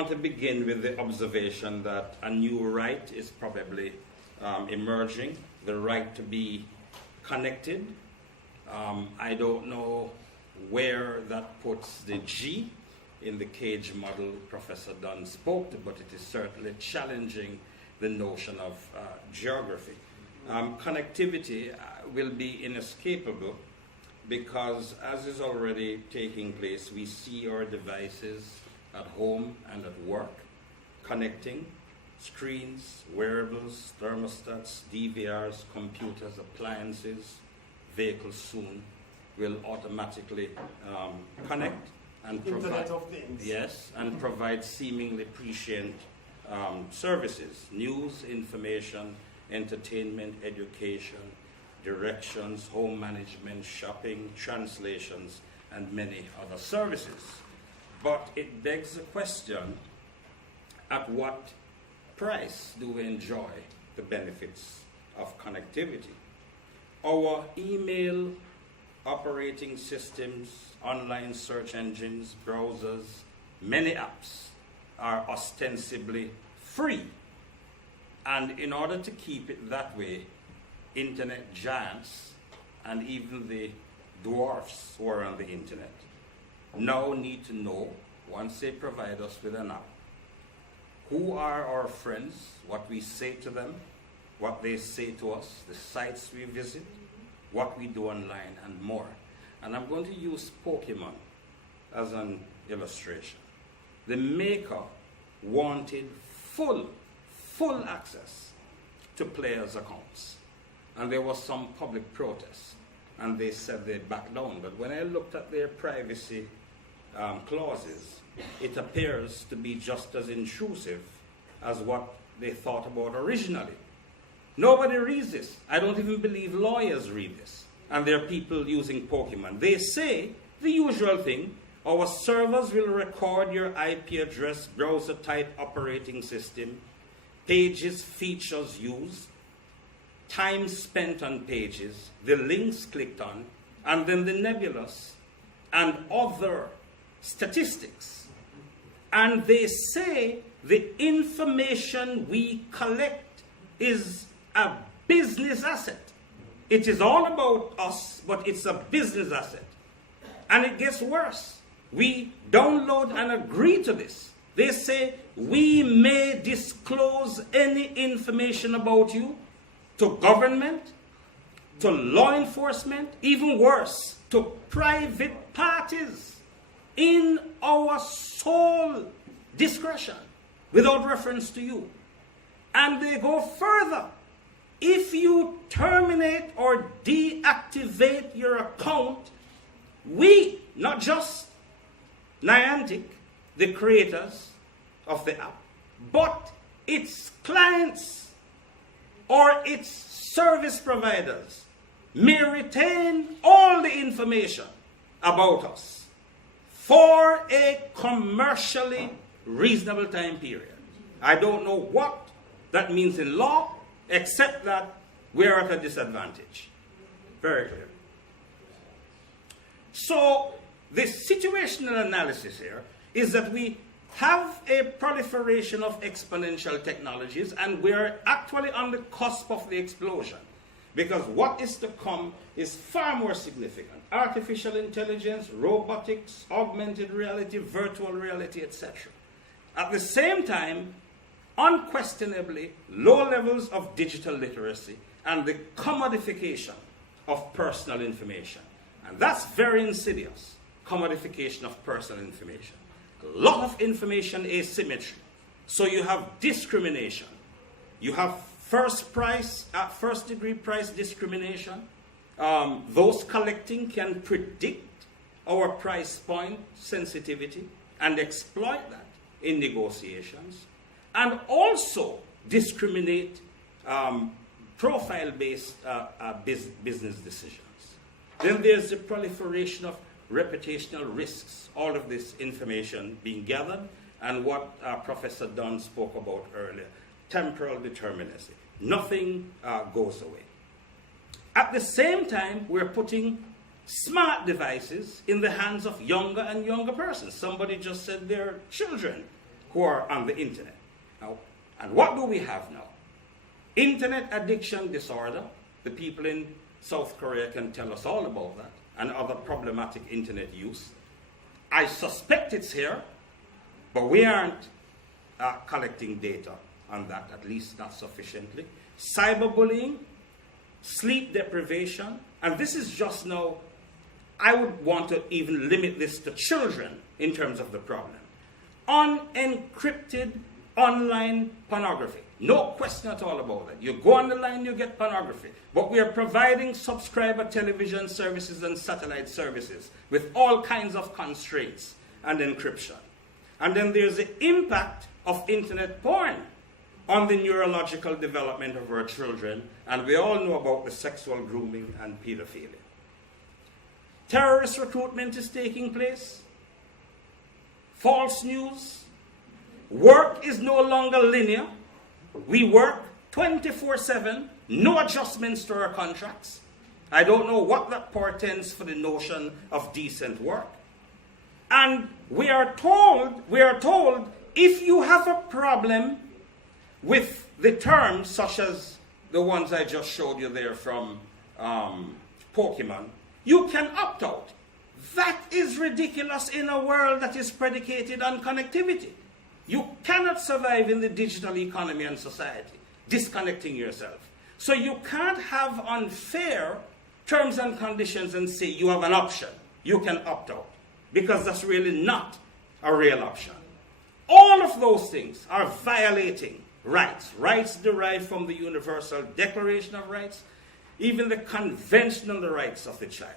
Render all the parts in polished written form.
want to begin with the observation that a new right is probably emerging, the right to be connected. I don't know where that puts the G in the cage model Professor Dunn spoke to, but it is certainly challenging the notion of geography. Connectivity will be inescapable because, as is already taking place, we see our devices at home and at work connecting, screens, wearables, thermostats, DVRs, computers, appliances, vehicles soon will automatically connect and provide, yes, and provide seemingly prescient services, news, information, entertainment, education, directions, home management, shopping, translations, and many other services. But it begs the question, at what price do we enjoy the benefits of connectivity? Our email, operating systems, online search engines, browsers, many apps are ostensibly free. And in order to keep it that way, internet giants and even the dwarfs who are on the internet now need to know, once they provide us with an app, who are our friends, what we say to them, what they say to us, the sites we visit, what we do online, and more. And I'm going to use Pokemon as an illustration. The maker wanted full access to players' accounts. And there was some public protest, and they said they backed down. But when I looked at their privacy clauses, it appears to be just as intrusive as what they thought about originally. Nobody reads this. I don't even believe lawyers read this. And there are people using Pokemon. They say the usual thing: our servers will record your IP address, browser type, operating system, pages, features used, time spent on pages, the links clicked on, and then the nebulous and other statistics. And they say the information we collect is a business asset. It is all about us, but it's a business asset. And it gets worse. We download and agree to this. They say we may disclose any information about you to government, to law enforcement, even worse, to private parties in our sole discretion, without reference to you. And they go further. If you terminate or deactivate your account, we, not just Niantic, the creators of the app, but its clients or its service providers may retain all the information about us for a commercially reasonable time period. I don't know what that means in law, except that we're at a disadvantage. Very clear. So the situational analysis here is that we have a proliferation of exponential technologies, and we're actually on the cusp of the explosion. Because what is to come is far more significant. Artificial intelligence, robotics, augmented reality, virtual reality, etc. At the same time, unquestionably, low levels of digital literacy and the commodification of personal information. And that's very insidious, commodification of personal information. A lot of information asymmetry. So you have discrimination. You have first degree price discrimination. Those collecting can predict our price point sensitivity and exploit that in negotiations, and also discriminate profile-based business decisions. Then there's the proliferation of reputational risks, all of this information being gathered, and what Professor Dunn spoke about earlier, temporal determinacy. Nothing goes away. At the same time, we're putting smart devices in the hands of younger and younger persons. Somebody just said they're children. who are on the internet. Now, and what do we have now? Internet addiction disorder. The people in South Korea can tell us all about that, and other problematic internet use. I suspect it's here, but we aren't collecting data on that, at least not sufficiently. Cyberbullying, sleep deprivation, and this is just now, I would want to even limit this to children in terms of the problem. Unencrypted online pornography. No question at all about it. You go on the line, you get pornography. But we are providing subscriber television services and satellite services with all kinds of constraints and encryption. And then there's the impact of internet porn on the neurological development of our children. And we all know about the sexual grooming and pedophilia. Terrorist recruitment is taking place. False news. Work is no longer linear. We work 24/7, no adjustments to our contracts. I don't know what that portends for the notion of decent work. And we are told, if you have a problem with the terms such as the ones I just showed you there from Pokemon, you can opt out. That is ridiculous in a world that is predicated on connectivity. You cannot survive in the digital economy and society disconnecting yourself. So you can't have unfair terms and conditions and say you have an option. You can opt out, because that's really not a real option. All of those things are violating rights. Rights derived from the Universal Declaration of Rights, even the Convention on the Rights of the Child.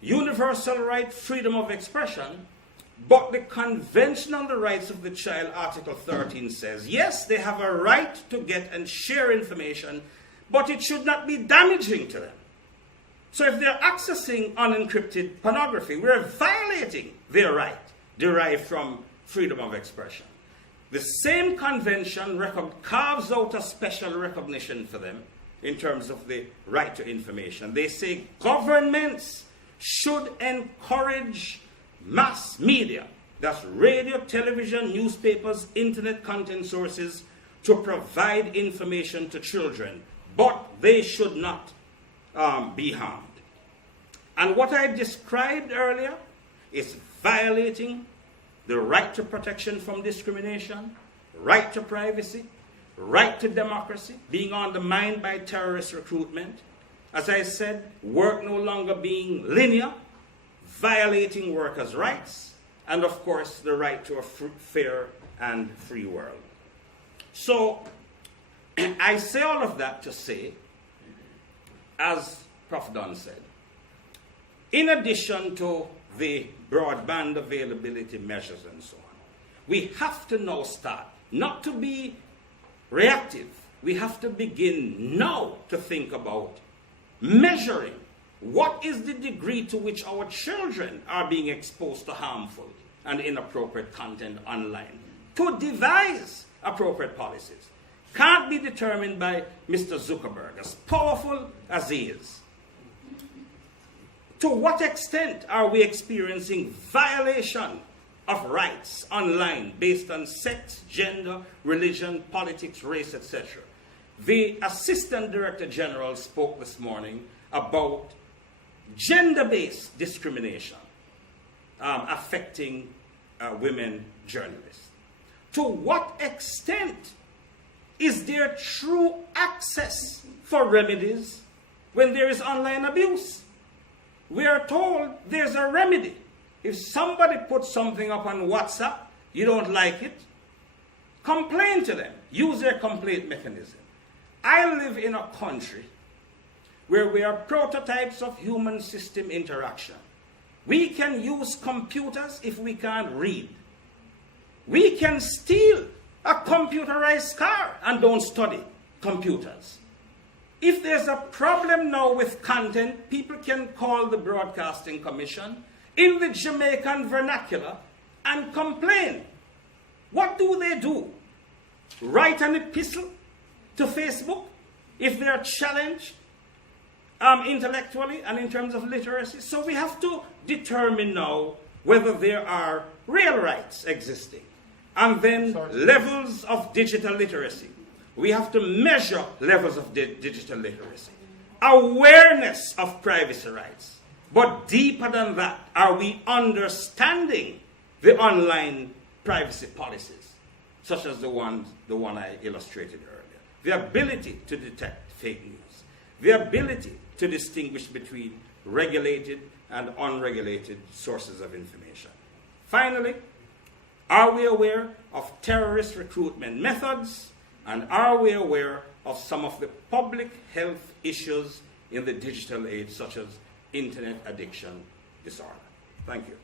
Universal right, freedom of expression. But the Convention on the Rights of the Child, Article 13 says, yes, they have a right to get and share information, but it should not be damaging to them. So if they're accessing unencrypted pornography, we're violating their right derived from freedom of expression. The same convention carves out a special recognition for them in terms of the right to information. They say governments should encourage mass media, that's radio, television, newspapers, internet content sources, to provide information to children, but they should not be harmed. And what I described earlier is violating the right to protection from discrimination, right to privacy, right to democracy, being undermined by terrorist recruitment. As I said, work no longer being linear, violating workers' rights, and of course the right to a fair and free world. So I say all of that to say, as Prof. Dunn said, in addition to the broadband availability measures and so on, we have to now start, not to be reactive, we have to begin now to think about measuring what is the degree to which our children are being exposed to harmful and inappropriate content online, to devise appropriate policies. Can't be determined by Mr. Zuckerberg, as powerful as he is. To what extent are we experiencing violation of rights online based on sex, gender, religion, politics, race, etc.? The Assistant Director General spoke this morning about gender-based discrimination affecting women journalists. To what extent is there true access for remedies when there is online abuse? We are told there's a remedy. If somebody puts something up on WhatsApp, you don't like it, complain to them. Use their complaint mechanism. I live in a country where we are prototypes of human system interaction. We can use computers if we can't read. We can steal a computerized car and don't study computers. If there's a problem now with content, people can call the Broadcasting Commission in the Jamaican vernacular and complain. What do? Write an epistle to Facebook if they are challenged intellectually and in terms of literacy. So we have to determine now whether there are real rights existing. And then levels of digital literacy. We have to measure levels of digital literacy. Awareness of privacy rights. But deeper than that, are we understanding the online privacy policies, such as the one I illustrated earlier? The ability to detect fake news. The ability to distinguish between regulated and unregulated sources of information. Finally, are we aware of terrorist recruitment methods? And are we aware of some of the public health issues in the digital age, such as internet addiction disorder? Thank you.